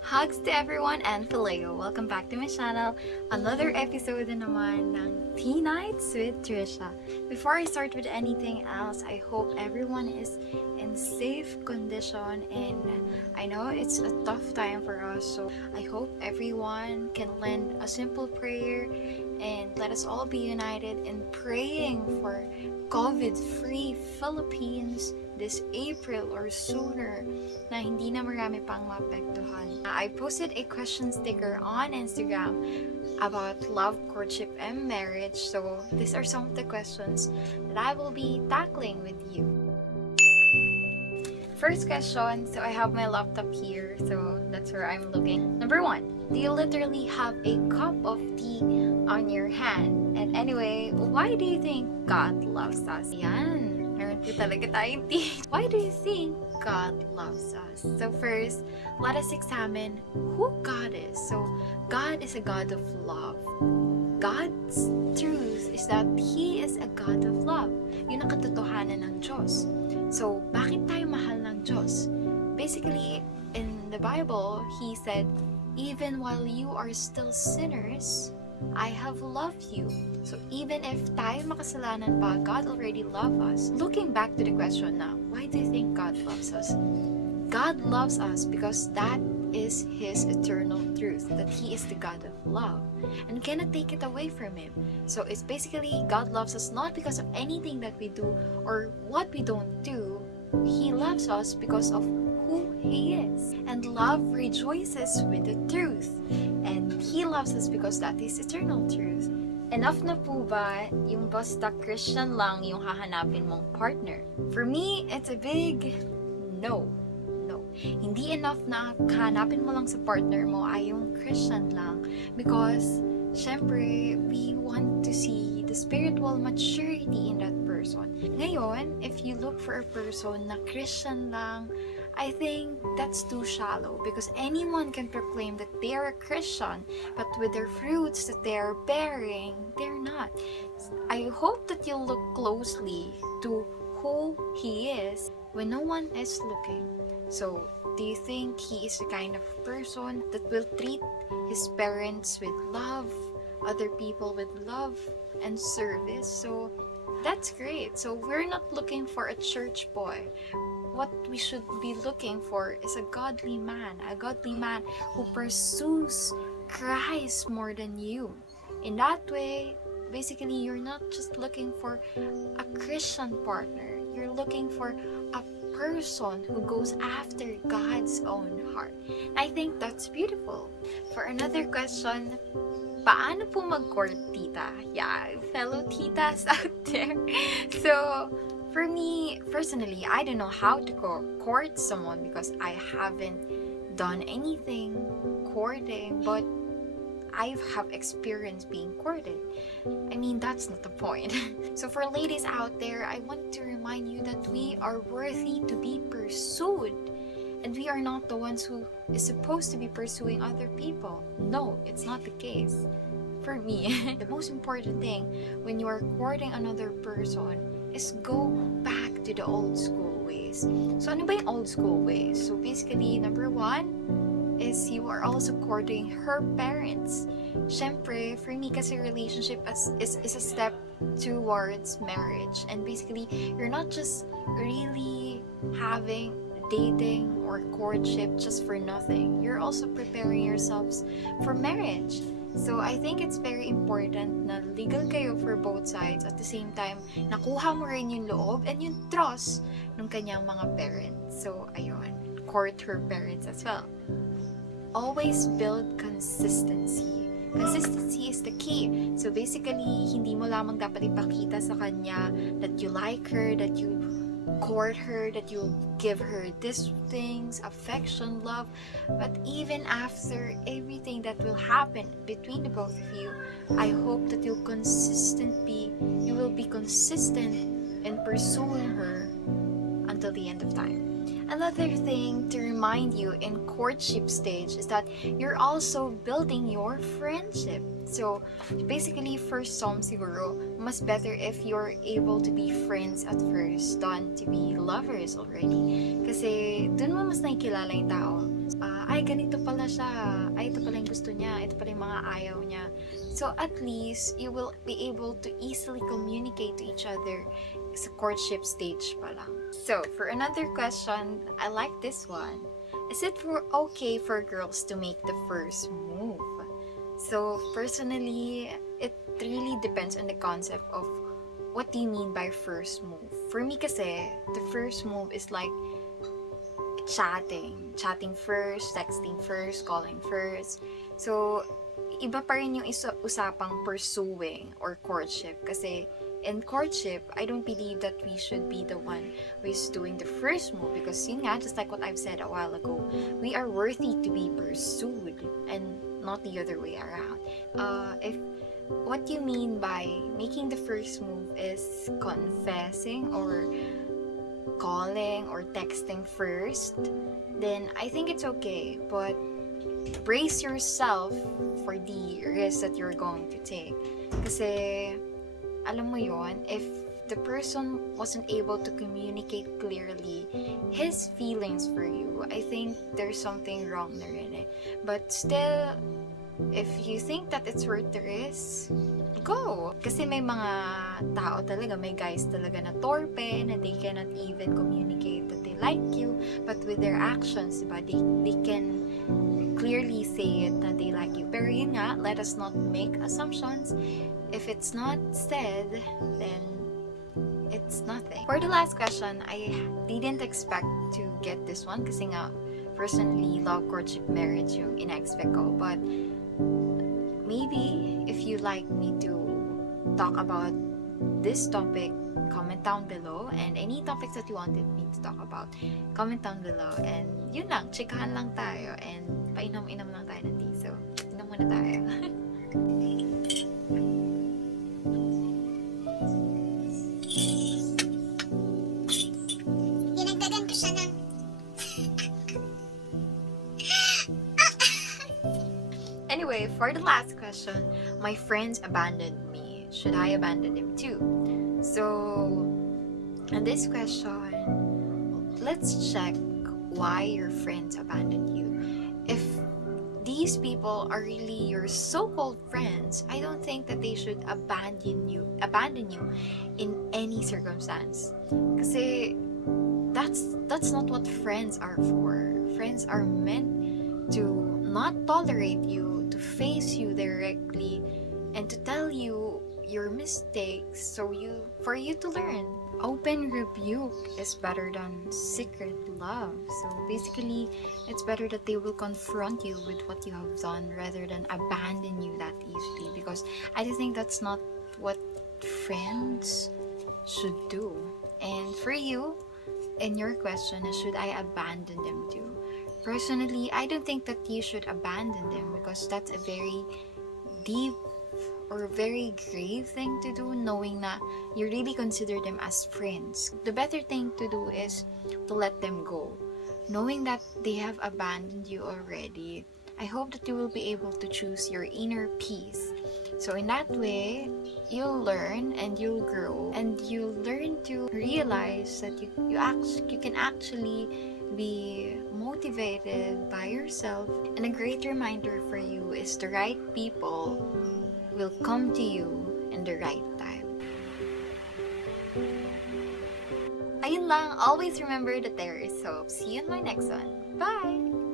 Hugs to everyone and Phileo. Welcome back to my channel. Another episode na naman ng Tea Nights with TRICIA. Before I start with anything else, I hope everyone is in safe condition, and I know it's a tough time for us, so I hope everyone can lend a simple prayer and let us all be united in praying for COVID-free Philippines this April or sooner, na hindi na marami pang maapektuhan. I posted a question sticker on Instagram about love, courtship, and marriage. So these are some of the questions that I will be tackling with you. First question, so I have my laptop here, so that's where I'm looking. Number 1, do you literally have a cup of tea on your hand? And anyway, why do you think God loves us? Yan, meron ko talaga tayong tea. Why do you think God loves us? So first, let us examine who God is. So God is a God of love. God's truth is that He is a God of love. Yun ang katotohanan ng Diyos. So, bakit tayo mahal ng Diyos? Basically, in the Bible, He said, even while you are still sinners, I have loved you. So, even if tayo makasalanan pa, God already loved us. Looking back to the question now, why do you think God loves us? God loves us because that is His eternal truth, that He is the God of love, and cannot take it away from Him. So it's basically God loves us not because of anything that we do or what we don't do. He loves us because of who He is, and love rejoices with the truth, and He loves us because that is eternal truth. Enough na po ba yung basta Christian lang yung hahanapin mong partner? For me, it's a big no. Hindi enough na hanapin mo lang sa partner mo ay yung Christian lang, because syempre we want to see the spiritual maturity in that person. Ngayon, if you look for a person na Christian lang, I think that's too shallow, because anyone can proclaim that they are a Christian, but with their fruits that they are bearing, they're not. I hope that you look closely to who He is when no one is looking. So, do you think He is the kind of person that will treat His parents with love, other people with love and service? So, that's great. So, we're not looking for a church boy. What we should be looking for is a godly man who pursues Christ more than you. In that way, basically, you're not just looking for a Christian partner. You're looking for a person who goes after God's own heart. I think that's beautiful. For another question, paano po mag-court, tita? Yeah, fellow titas out there. So, for me, personally, I don't know how to court someone because I haven't done anything courting, but I have experience being courted. I mean, that's not the point. So for ladies out there, I want to remind you that we are worthy to be pursued, and we are not the ones who is supposed to be pursuing other people. No, it's not the case. For me, the most important thing when you are courting another person is go back to the old school ways. So ano ba yung old school ways? So basically, number 1 is you are also courting her parents. Syempre, for me kasi relationship is a step towards marriage. And basically, you're not just really having dating or courtship just for nothing. You're also preparing yourselves for marriage. So, I think it's very important na legal kayo for both sides. At the same time, nakuha mo rin yung loob and yung trust ng kanyang mga parents. So, ayun, court her parents as well. Always build consistency. Consistency is the key. So basically, hindi mo lamang dapat ipakita sa kanya that you like her, that you court her, that you give her these things, affection, love. But even after everything that will happen between the both of you, I hope that you will be consistent in pursuing her until the end of time. Another thing to remind you in courtship stage is that you're also building your friendship. So, basically, first Psalm siguro, mas better if you're able to be friends at first than to be lovers already. Kasi dun mo mas nakikilala yung tao. Ay, ganito pala siya. Ay, ito pala yung gusto niya. Ito pala yung mga ayaw niya. So, at least, you will be able to easily communicate to each other sa courtship stage pa lang. So, for another question, I like this one. Is it okay for girls to make the first move? So, personally, it really depends on the concept of what do you mean by first move. For me kasi, the first move is like chatting. Chatting first, texting first, calling first. So, iba pa rin yung usapang pursuing or courtship. Kasi in courtship, I don't believe that we should be the one who is doing the first move. Because yun nga, just like what I've said a while ago, we are worthy to be pursued and not the other way around. If what you mean by making the first move is confessing or calling or texting first, then I think it's okay. But brace yourself for the risk that you're going to take. Kasi, alam mo yon, if the person wasn't able to communicate clearly his feelings for you, I think there's something wrong na rin eh. But still, if you think that it's worth the risk, go! Kasi may mga tao talaga, may guys talaga na torpe, na they cannot even communicate that they like you, but with their actions, diba, they can clearly say it that they like you. Pero yun nga, let us not make assumptions. If it's not said, then it's nothing. For the last question, I didn't expect to get this one kasi nga, personally, love, courtship, marriage yung ina-expect ko. But maybe if you like me to talk about this topic, comment down below. And any topics that you wanted me to talk about, comment down below. And yun lang, chikahan lang tayo. And painom-inom lang tayo ng tea. So, inom muna tayo. Dinagdagan ko siya ng... Anyway, for the last question, my friends abandoned me. Should I abandon them too? So, in this question, let's check why your friends abandoned you. If these people are really your so-called friends, I don't think that they should abandon you in any circumstance. Kasi that's not what friends are for. Friends are meant to not tolerate you, to face you directly, and to tell you your mistakes for you to learn. Open rebuke is better than secret love. So basically, it's better that they will confront you with what you have done rather than abandon you that easily, because I just think that's not what friends should do. And for you, in your question, should I abandon them too? Personally, I don't think that you should abandon them, because that's a very deep or very grave thing to do, knowing na you really consider them as friends. The better thing to do is to let them go. Knowing that they have abandoned you already, I hope that you will be able to choose your inner peace. So in that way, you'll learn and you'll grow, and you'll learn to realize that you can actually be motivated by yourself. And a great reminder for you is the right people will come to you in the right time. Ayun lang, always remember that there is hope. See you in my next one. Bye!